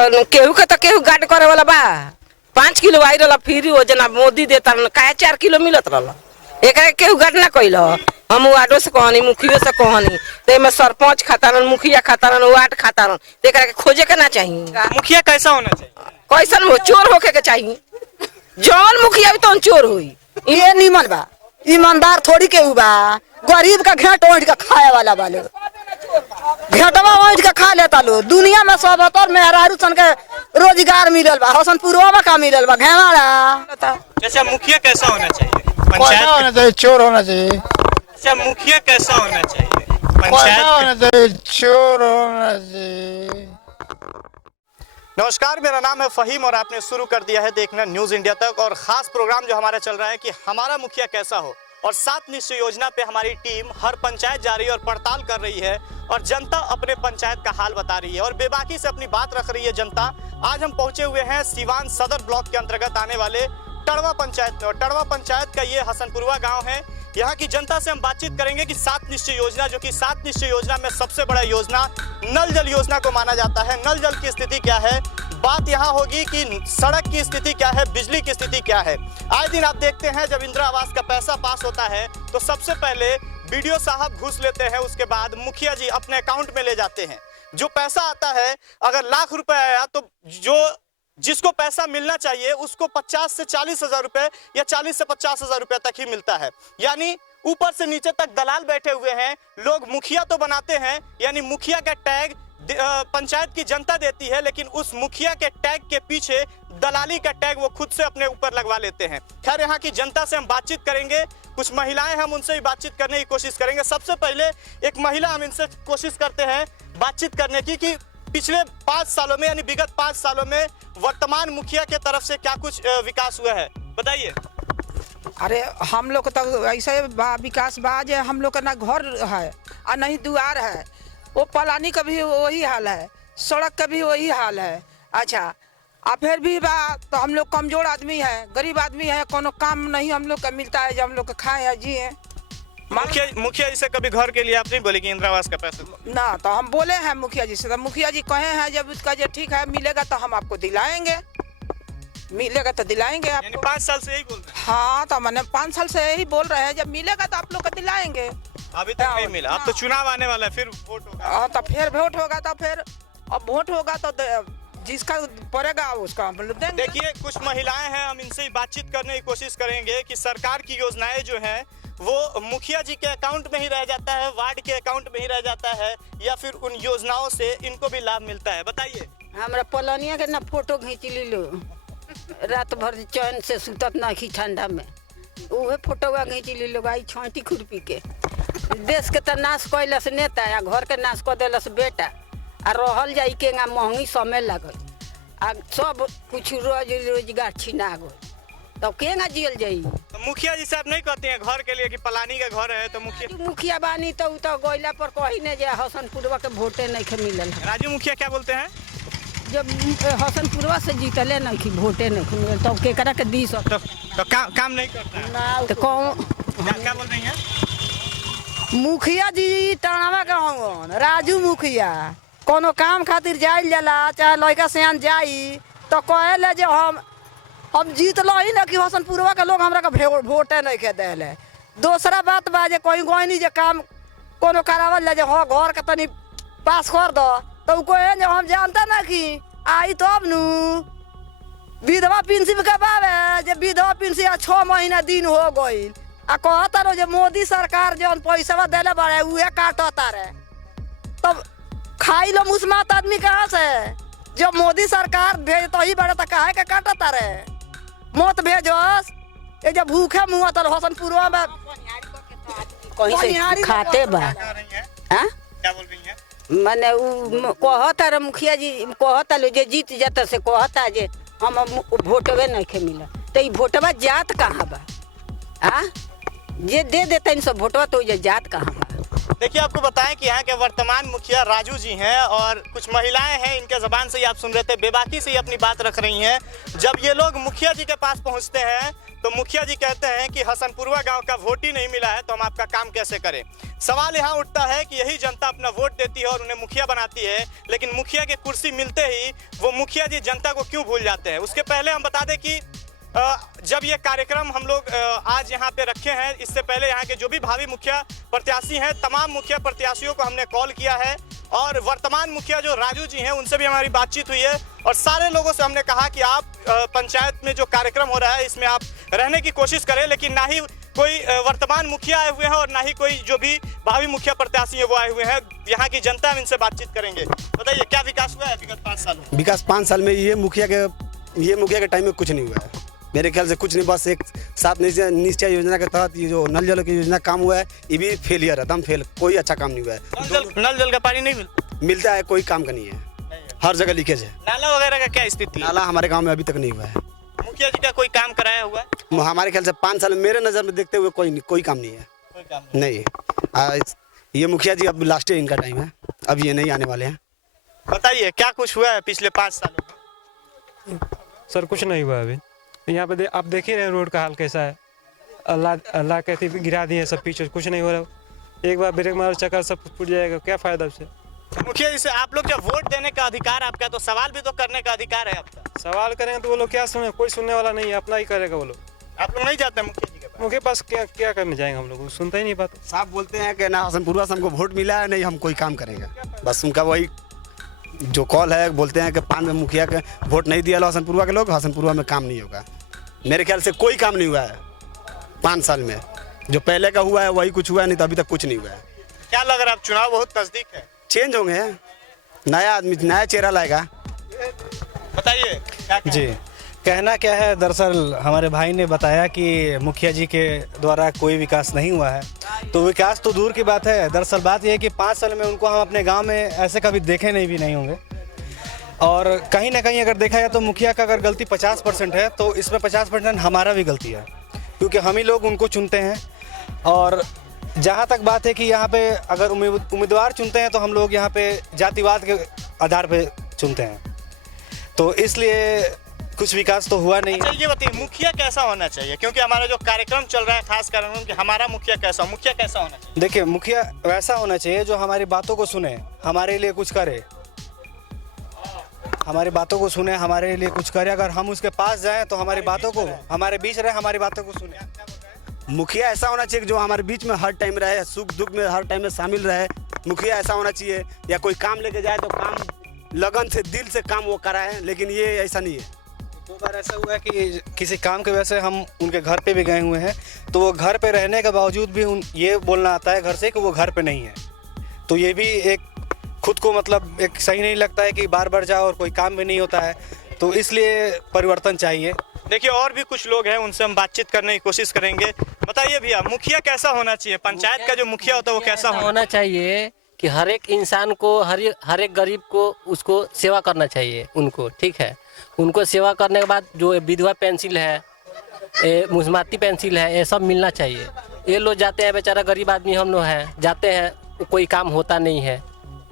तो केहू के तो केहू गार्ड करे वाला बा 5 किलो आई रहा फिर हो जना मोदी देता काहे 4 किलो मिलत रहा एक केहू गार्ड ना कैल हम वार्डो से कहनी मुखियो से कहनी तो में सरपंच खातारन मुखिया खातारन वार्ड खातारन तो खोजे के ना चाहिए। मुखिया कैसा होना चाहिए? कैसन हो चोर होके के चाहिए जौन मुखिया भी तो चोर हुई ये निमन बा ईमानदार थोड़ी केहू बा गरीब का घेट ओढ़ के खाए वाला बा लोग घेटवा ओढ़ के खा लेता लोग दुनिया में सब और मेहरारू सन के रोजगार मिलल बा हसनपुरवा में का मिलल बा घेवाड़ा। जैसे मुखिया कैसा होना चाहिए? कैसा होना चाहिए? चोर होना चाहिए। अच्छा मुखिया कैसा होना चाहिए? कैसा होना चाहिए? चोर होना चाहिए। नमस्कार, मेरा नाम है फहीम और आपने शुरू कर दिया है देखना न्यूज इंडिया तक। और खास प्रोग्राम जो हमारा चल रहा है कि हमारा मुखिया कैसा हो, और 7 निश्चय योजना पे हमारी टीम हर पंचायत जा रही है और पड़ताल कर रही है और जनता अपने पंचायत का हाल बता रही है और बेबाकी से अपनी बात रख रही है जनता। आज हम पहुंचे हुए हैं सीवान सदर ब्लॉक के अंतर्गत आने वाले टड़वा पंचायत में, और टड़वा पंचायत का ये हसनपुरवा गाँव है। यहाँ की जनता से हम बातचीत करेंगे कि 7 निश्चय योजना, जो कि 7 निश्चय योजना में सबसे बड़ा योजना नल जल योजना को माना जाता है, नल जल की स्थिति क्या है, बात यहाँ होगी कि सड़क की स्थिति क्या है, बिजली की स्थिति क्या है। आए दिन आप देखते हैं जब इंदिरा आवास का पैसा पास होता है तो सबसे पहले बीडीओ साहब घूस लेते हैं, उसके बाद मुखिया जी अपने अकाउंट में ले जाते हैं। जो पैसा आता है, अगर लाख रुपए आया तो जिसको पैसा मिलना चाहिए उसको 50 से 40 हजार रुपए या 40 से 50 हजार रुपए तक ही मिलता है। यानी ऊपर से नीचे तक दलाल बैठे हुए हैं। लोग मुखिया तो बनाते हैं, यानी मुखिया का टैग पंचायत की जनता देती है, लेकिन उस मुखिया के टैग के पीछे दलाली का टैग वो खुद से अपने ऊपर लगवा लेते हैं। खैर, यहाँ की जनता से हम बातचीत करेंगे, कुछ महिलाएं हम उनसे भी बातचीत करने की कोशिश करेंगे। सबसे पहले एक महिला हम इनसे कोशिश करते हैं बातचीत करने की कि पिछले 5 सालों में, यानी विगत 5 सालों में वर्तमान मुखिया के तरफ से क्या कुछ विकास हुआ है, बताइए। अरे हम लोग तो ऐसे विकास बाज है, हम लोग का ना घर है और नहीं द्वार है, वो पलानी का भी वही हाल है, सड़क का भी वही हाल है। अच्छा, और फिर भी बा तो हम लोग कमजोर आदमी है, गरीब आदमी है, कोनो काम नहीं हम लोग का मिलता है जो हम लोग का खाए या जिए। मुखिया जी से कभी घर के लिए आप नहीं बोले कि इंदिरा आवास का पैसा ना, तो हम बोले हैं मुखिया जी से, तो मुखिया जी कहे हैं जब उसका जो ठीक है मिलेगा तो हम आपको दिलाएंगे, मिलेगा तो दिलाएंगे आपको। 5 साल से यही बोल रहे हैं? हाँ, तो मैंने 5 साल से यही बोल रहे हैं, जब मिलेगा तो आप लोग को दिलाएंगे। अभी तक नहीं मिला। अब तो चुनाव आने वाला है, फिर वोट होगा। तो फिर वोट होगा, तो फिर अब वोट होगा तो जिसका पड़ेगा उसका हम लोग देंगे। देखिए, कुछ महिलाएं हैं, हम इनसे बातचीत करने की कोशिश करेंगे कि सरकार की योजनाएं जो हैं वो मुखिया जी के अकाउंट में ही रह जाता है, वार्ड के अकाउंट में ही रह जाता है, या फिर उन योजनाओं से इनको भी लाभ मिलता है, बताइए। हमरा पलानिया के ना फोटो खींच लो, रात भर चैन से सुतत ना की ठंडा में, उहे फोटोवा खींच लो भाई, छोटी खुरपी के। देश के तो नाश कैलस नेता या घर के नाश कर दिलस बेटा, आ रहल जाई के महंगी समय लगल, आ सब कुछ रोजगार छिना गल, तब केगा जियल जाई। तो मुखिया जी साहब नहीं कहते हैं घर के लिए कि पलानी का घर है तो मुखिया बानी तो गइला पर कही ने जे हसनपुरवा के वोटे नहीं के मिलल। राजू मुखिया क्या बोलते हैं? जब हसनपुरवा से जीतले नहीं की वोटे नहीं मिलल तब केकरा के दी सब तो काम नहीं करता है। तो कौन क्या बोल रही हैं? मुखिया जी टणावा के हवन राजू मुखिया कोनो काम खातिर जाइल जाला, चाहे लड़का सियान जाई तो कहेले जे हम जीतलो ही ना कि हसनपुरवा के लोग हमरा के वोटे नहीं के देले। दूसरा बात बा जे कोई गोइनी जे काम कोनो करावल ले जे हो घर के तनी पास कर दो, तो कहे जे हम जानता ना कि आई तो अब नु विधवा पेंशन के बाबे जे विधवा पेंशन 6 महीना दिन हो गइल, आ कहता रो जे मोदी सरकार जौन पैसा देले बाड़े उहे काटता रे, तब खाई लो मुस्मात आदमी कहाँ से? जब मोदी सरकार भेज तो ही बड़े तो काहे के काटता रे, मत भेजोस। ये जब भूखे मुँह तो हसनपुरवा में कहीं से खाते बा। क्या बोल रही हैं? मने उ कहता रे मुखिया जी कहता लो जे जीत जाता से कहता जे हम वोटवे नहीं के मिला, तो ये वोटवा जात कहाँ बा? आ जे दे देता इन सब वोटवा तो ये जात कहाँ बा? देखिए आपको बताएं कि यहाँ के वर्तमान मुखिया राजू जी हैं और कुछ महिलाएं हैं, इनके ज़बान से ही आप सुन रहे थे, बेबाकी से ही अपनी बात रख रही हैं। जब ये लोग मुखिया जी के पास पहुँचते हैं तो मुखिया जी कहते हैं कि हसनपुरवा गांव का वोट ही नहीं मिला है तो हम आपका काम कैसे करें। सवाल यहाँ उठता है कि यही जनता अपना वोट देती है और उन्हें मुखिया बनाती है, लेकिन मुखिया की कुर्सी मिलते ही वो मुखिया जी जनता को क्यों भूल जाते हैं। उसके पहले हम बता दें कि जब ये कार्यक्रम हम लोग आज यहाँ पे रखे हैं, इससे पहले यहाँ के जो भी भावी मुखिया प्रत्याशी हैं, तमाम मुखिया प्रत्याशियों को हमने कॉल किया है और वर्तमान मुखिया जो राजू जी हैं उनसे भी हमारी बातचीत हुई है और सारे लोगों से हमने कहा कि आप पंचायत में जो कार्यक्रम हो रहा है इसमें आप रहने की कोशिश करें, लेकिन ना ही कोई वर्तमान मुखिया आए हुए हैं और ना ही कोई जो भी भावी मुखिया प्रत्याशी है वो आए हुए हैं। यहाँ की जनता हम इनसे बातचीत करेंगे। बताइए क्या विकास हुआ है विगत 5 साल में? विकास 5 साल में ये मुखिया के टाइम में कुछ नहीं हुआ है, मेरे ख्याल से कुछ नहीं। बस एक 7 निश्चय योजना के तहत ये जो नल जल की योजना काम हुआ है ये भी फेलियर है, दम फेल, कोई अच्छा काम नहीं हुआ है। नल जल का पानी नहीं मिलता है, कोई काम का नहीं है, हर जगह लीकेज है। नाला वगैरह का क्या स्थिति है? नाला हमारे गांव में अभी तक नहीं हुआ है। मुखिया जी का कोई काम कराया हुआ है? हमारे ख्याल से 5 साल में मेरे नज़र में देखते हुए कोई काम नहीं है। कोई काम नहीं। ये मुखिया जी अब लास्ट इनका टाइम है, अब ये नहीं आने वाले हैं। बताइए क्या कुछ हुआ है पिछले 5 सालों में? सर कुछ नहीं हुआ अभी यहाँ पे आप देख ही रहे रोड का हाल कैसा है। अल्लाह कहती गिरा दिए सब पीछे, कुछ नहीं हो रहा। एक बार ब्रेक मारो चक्कर सब फूट जाएगा, क्या फायदा उससे। मुखिया जी से आप लोग जब वोट देने का अधिकार आपका, तो सवाल भी तो करने का अधिकार है आपका। सवाल करेंगे तो वो लोग क्या सुने, कोई सुनने वाला नहीं है, अपना ही करेगा वो लोग। आप लोग नहीं जाते मुखिया जी के पास? उनके पास क्या करने जाएंगे हम लोग, सुनता ही नहीं बात। साफ बोलते हैं कि ना हसनपुरवा से हमको वोट मिला है, नहीं हम कोई काम करेंगे। बस उनका वही जो कॉल है, बोलते हैं कि 5 में मुखिया के वोट नहीं दिया हसनपुरवा के लोग, हसनपुरवा में काम नहीं होगा। मेरे ख्याल से कोई काम नहीं हुआ है 5 साल में, जो पहले का हुआ है वही कुछ हुआ है, नहीं तो अभी तक कुछ नहीं हुआ है। क्या लग रहा है, चुनाव बहुत नजदीक है, चेंज होंगे, नया आदमी नया चेहरा लाएगा। बताइए क्या जी कहना क्या है। दरअसल हमारे भाई ने बताया कि मुखिया जी के द्वारा कोई विकास नहीं हुआ है, तो विकास तो दूर की बात है। दरअसल बात यह है कि 5 साल में उनको हम अपने गांव में ऐसे कभी देखे नहीं होंगे। और कहीं ना कहीं अगर देखा जाए तो मुखिया का अगर गलती 50% है तो इसमें 50% हमारा भी गलती है, क्योंकि हम ही लोग उनको चुनते हैं। और जहाँ तक बात है कि यहाँ पे अगर उम्मीदवार चुनते हैं तो हम लोग यहाँ पे जातिवाद के आधार पे चुनते हैं, तो इसलिए कुछ विकास तो हुआ नहीं। अच्छा ये बताइए मुखिया कैसा होना चाहिए, क्योंकि हमारा जो कार्यक्रम चल रहा है खास कारण कि हमारा मुखिया कैसा होना चाहिए? देखिए मुखिया वैसा होना चाहिए जो हमारी बातों को सुने, हमारे लिए कुछ करे, हमारी बातों को सुने, हमारे लिए कुछ करे। अगर हम उसके पास जाएं तो हमारी बातों को, हमारे बीच रहे, हमारी बातों को सुने। मुखिया ऐसा होना चाहिए जो हमारे बीच में हर टाइम रहे, सुख दुख में हर टाइम में शामिल रहे। मुखिया ऐसा होना चाहिए, या कोई काम लेके जाए तो काम लगन से दिल से काम वो कराए, लेकिन ये ऐसा नहीं है। 2 बार ऐसा हुआ है कि किसी काम के वजह से हम उनके घर पे भी गए हुए हैं, तो वो घर पे रहने के बावजूद भी ये बोलना आता है घर से कि वो घर पे नहीं है। तो ये भी एक खुद को मतलब एक सही नहीं लगता है कि बार बार जाओ और कोई काम भी नहीं होता है, तो इसलिए परिवर्तन चाहिए। देखिए और भी कुछ लोग हैं, उनसे हम बातचीत करने की कोशिश करेंगे। बताइए भैया मुखिया कैसा होना चाहिए? पंचायत का जो मुखिया होता है वो कैसा होना चाहिए कि हर एक इंसान को, हर एक गरीब को उसको सेवा करना चाहिए उनको, ठीक है। उनको सेवा करने के बाद जो विधवा पेंसिल है, मुस्माती पेंसिल है, ये सब मिलना चाहिए। ये लोग जाते हैं, बेचारा गरीब आदमी हम लोग हैं, जाते हैं, कोई काम होता नहीं है,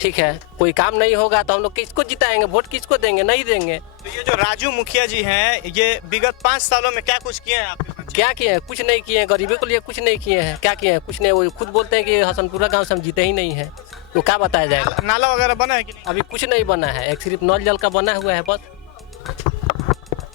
ठीक है। कोई काम नहीं होगा तो हम लोग किसको जिताएंगे, वोट किसको देंगे? नहीं देंगे। तो ये जो राजू मुखिया जी हैं, ये विगत 5 सालों में क्या कुछ किए हैं आपके पंचायत? क्या किए हैं? कुछ नहीं किए हैं, गरीबों के लिए कुछ नहीं किए हैं। क्या किए हैं? कुछ नहीं। वो खुद बोलते हैं कि हसनपुरा गांव से हम जीते ही नहीं है, तो क्या बताया जाएगा? नाला वगैरह बना है कि नहीं? अभी कुछ नहीं बना है, एक सिर्फ नल जल का बना हुआ है बस।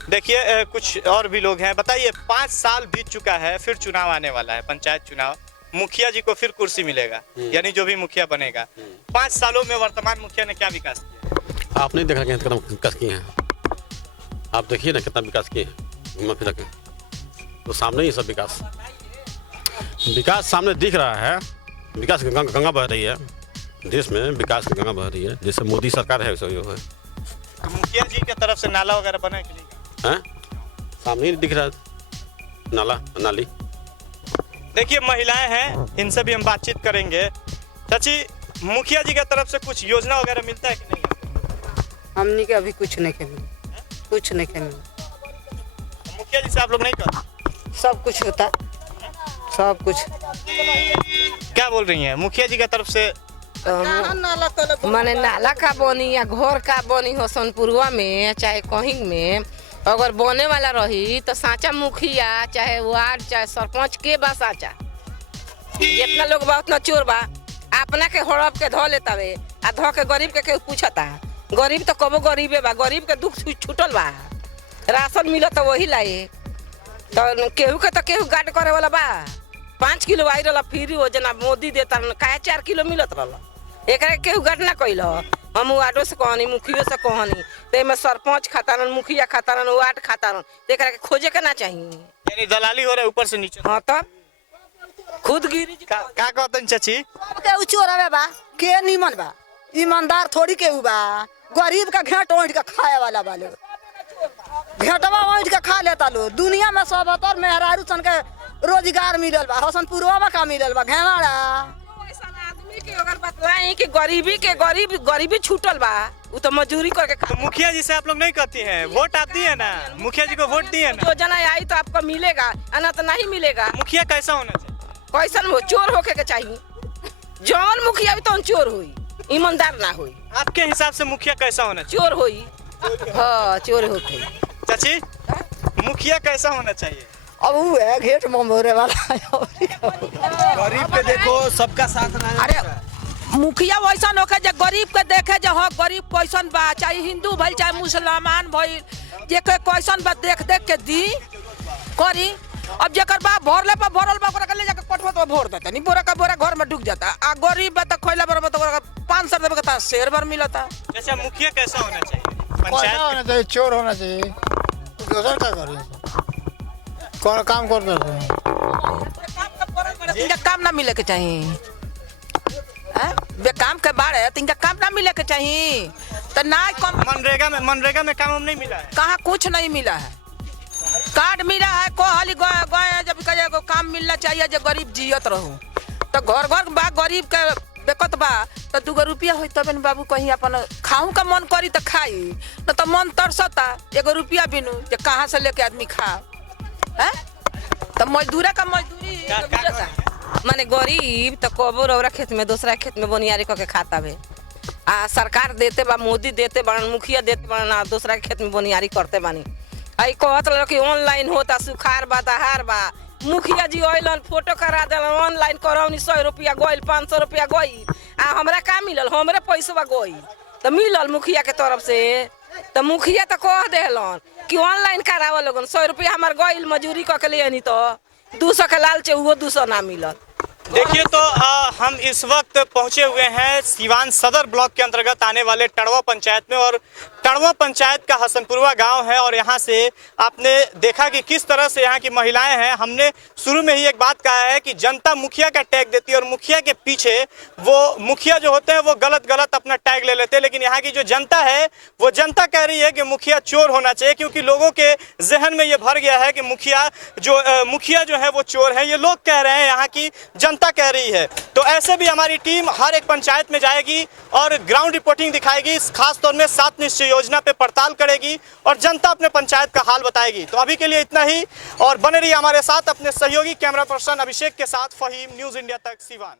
देखिए कुछ और भी लोग हैं। बताइए 5 साल बीत चुका है, फिर चुनाव आने वाला है, पंचायत चुनाव। मुखिया जी को फिर कुर्सी मिलेगा, यानी जो भी मुखिया बनेगा। 5 सालों में वर्तमान मुखिया ने क्या विकास किया? आप नहीं देखा कितना विकास किए हैं, आप देखिए ना कितना विकास किए हैं, घुमा फिरा के तो सामने ही सब विकास सामने दिख रहा है। विकास की गंगा बह रही है, देश में विकास की गंगा बह रही है, जैसे मोदी सरकार है वैसे है। तो मुखिया जी की तरफ से नाला वगैरह बना है कि नहीं? हैं? सामने ही दिख रहा है नाली। देखिए महिलाएं हैं, इनसे भी हम बातचीत करेंगे। चाची मुखिया जी की तरफ से कुछ योजना वगैरह मिलता है कि नहीं? हमनी के अभी कुछ नहीं खेल, कुछ नहीं खेल। मुखिया जी से आप लोग नहीं करते? सब कुछ होता, सब कुछ क्या बोल रही हैं मुखिया जी की तरफ से? माने नाला का बनी या घर का बनी हो सोनपुरवा में चाहे कहीं में अगर बने वाला रही तो साचा मुखिया चाहे वार्ड चाहे सरपंच के बा साचा। जितना लोग बा उतना चोर बा, अपना के हड़प के धो लेता वे आ धो के गरीब के केहू पूछता। गरीब तो कबो गरीबे बा, गरीब के दुख छूटल बा, राशन मिलत तो वही लाए। तो केहू गार्ड करे वाला बा। 5 किलो आई रहा फ्री हो जना मोदी देता काहे 4 किलो मिलत रहा। एक केहू गार्ड ना कैल। हम वार्डो से कहनी मुखियो से कहनी तो में सरपंच खातारन मुखिया खातारन वार्ड खातारन तो के खोजे के ना चाहिए। यानी दलाली हो रहा है ऊपर से नीचे। हाँ तब खुद गिरी का कहते हैं चाची? के चोरवे बा के निमन बा, ईमानदार थोड़ी केहू बा। गरीब का घेट ओढ़ के खाए वाला बा लोग, घेटवा ओढ़ के खा लेता लोग। दुनिया में सब तर मेहरारू सन के रोजगार मिलल बा, हसनपुरवा में का मिलल बा घेवाड़ा। आदमी के अगर बतलाएं कि गरीबी छूटल बा वो तो मजदूरी करके तो मुखिया जी से आप लोग नहीं कहती हैं? वोट आप दिए ना, मुखिया जी को वोट दिए ना। योजना आई तो आपको मिलेगा, अना तो नहीं मिलेगा। मुखिया कैसा होना चाहिए? कैसन हो चोर होके के चाहिए। जौन मुखिया भी तो चोर हुई, ईमानदार ना हुई। आपके हिसाब से मुखिया कैसा होना चाहिए? चोर हुई। हाँ चोर होके। चाची मुखिया कैसा होना चाहिए? अब वो है घेट मोरे वाला। गरीब पे देखो सबका साथ ना। अरे मुखिया वैसा होके जे गरीब के देखे जे हाँ गरीब कैसन बा, चाहे हिंदू भइल चाहे मुसलमान भइल, जे कैसन बा देख के दी करी। अब जेकर बा भरले पर भरल बा ओकरा के ले जाके पटवा तो भर देता नहीं, बोरा का बोरा घर में डूब जाता। आ गरीब बा तो खइला बराबर तो 500 रुपए का शेर भर मिलता। जैसे मुखिया कैसा होना चाहिए? पैसा पंचायत होना चाहिए, चोर होना चाहिए। दूसरा क्या करें, कौन काम करते हैं? इनका काम ना मिले के चाहिए। बेकाम के बारे तो इनका काम ना मिले के चाहिए। तो ना मनरेगा में काम नहीं मिला है। कहाँ कुछ नहीं मिला है। कार्ड मिला है को हाली गए जब कहे काम मिलना चाहिए जो गरीब जियत रहो। तो घर बा गरीब के बेकत बा तो 2 रुपया हो तब बाबू कहीं अपन खाऊं का मन करी तो खाई, न तो मन तरसता 1 रुपया बिनु जे कहाँ से लेके आदमी खा है। तो मजदूरा का मजदूरी माने गरीब तो कबो रौरा खेत में दूसरा खेत में बोनियारी करके खाता बे। आ सरकार देते बा, मोदी देते बान, मुखिया देते बान, आ दूसरा खेत में बोनियारी करते बानी। आई कहत रहो कि ऑनलाइन होता, सुखार बा दहार बा। मुखिया जी ऑनलाइन फोटो करा देलन, ऑनलाइन करौनी 100 रुपया गइल, 500 रुपया गइल। आ हमरा का मिलल, हमरे पैसा गइल तो मिलल मुखिया के तरफ से। तो मुखिया तो कह देलन कि ऑनलाइन करावा लोगन 100 रुपया हमार गइल मजूरी क के लिए नहीं तो 200 के लाल चे वो 200 ना मिलल। देखिए तो हम इस वक्त पहुंचे हुए हैं सीवान सदर ब्लॉक के अंतर्गत आने वाले टड़वा पंचायत में, और टड़वा पंचायत का हसनपुरवा गांव है। और यहां से आपने देखा कि किस तरह से यहां की महिलाएं हैं। हमने शुरू में ही एक बात कहा है कि जनता मुखिया का टैग देती है और मुखिया के पीछे वो मुखिया जो होते हैं वो गलत अपना टैग ले लेते हैं। लेकिन यहाँ की जो जनता है वो जनता कह रही है कि मुखिया चोर होना चाहिए, क्योंकि लोगों के जहन में ये भर गया है कि मुखिया जो है वो चोर है। ये लोग कह रहे हैं, यहाँ की जनता कह रही है। तो ऐसे भी हमारी टीम हर एक पंचायत में जाएगी और ग्राउंड रिपोर्टिंग दिखाएगी, खास तौर में 7 निश्चय योजना पे पड़ताल करेगी और जनता अपने पंचायत का हाल बताएगी। तो अभी के लिए इतना ही, और बने रहिए हमारे साथ अपने सहयोगी कैमरा पर्सन अभिषेक के साथ। फहीम, न्यूज़ इंडिया तक, सीवान।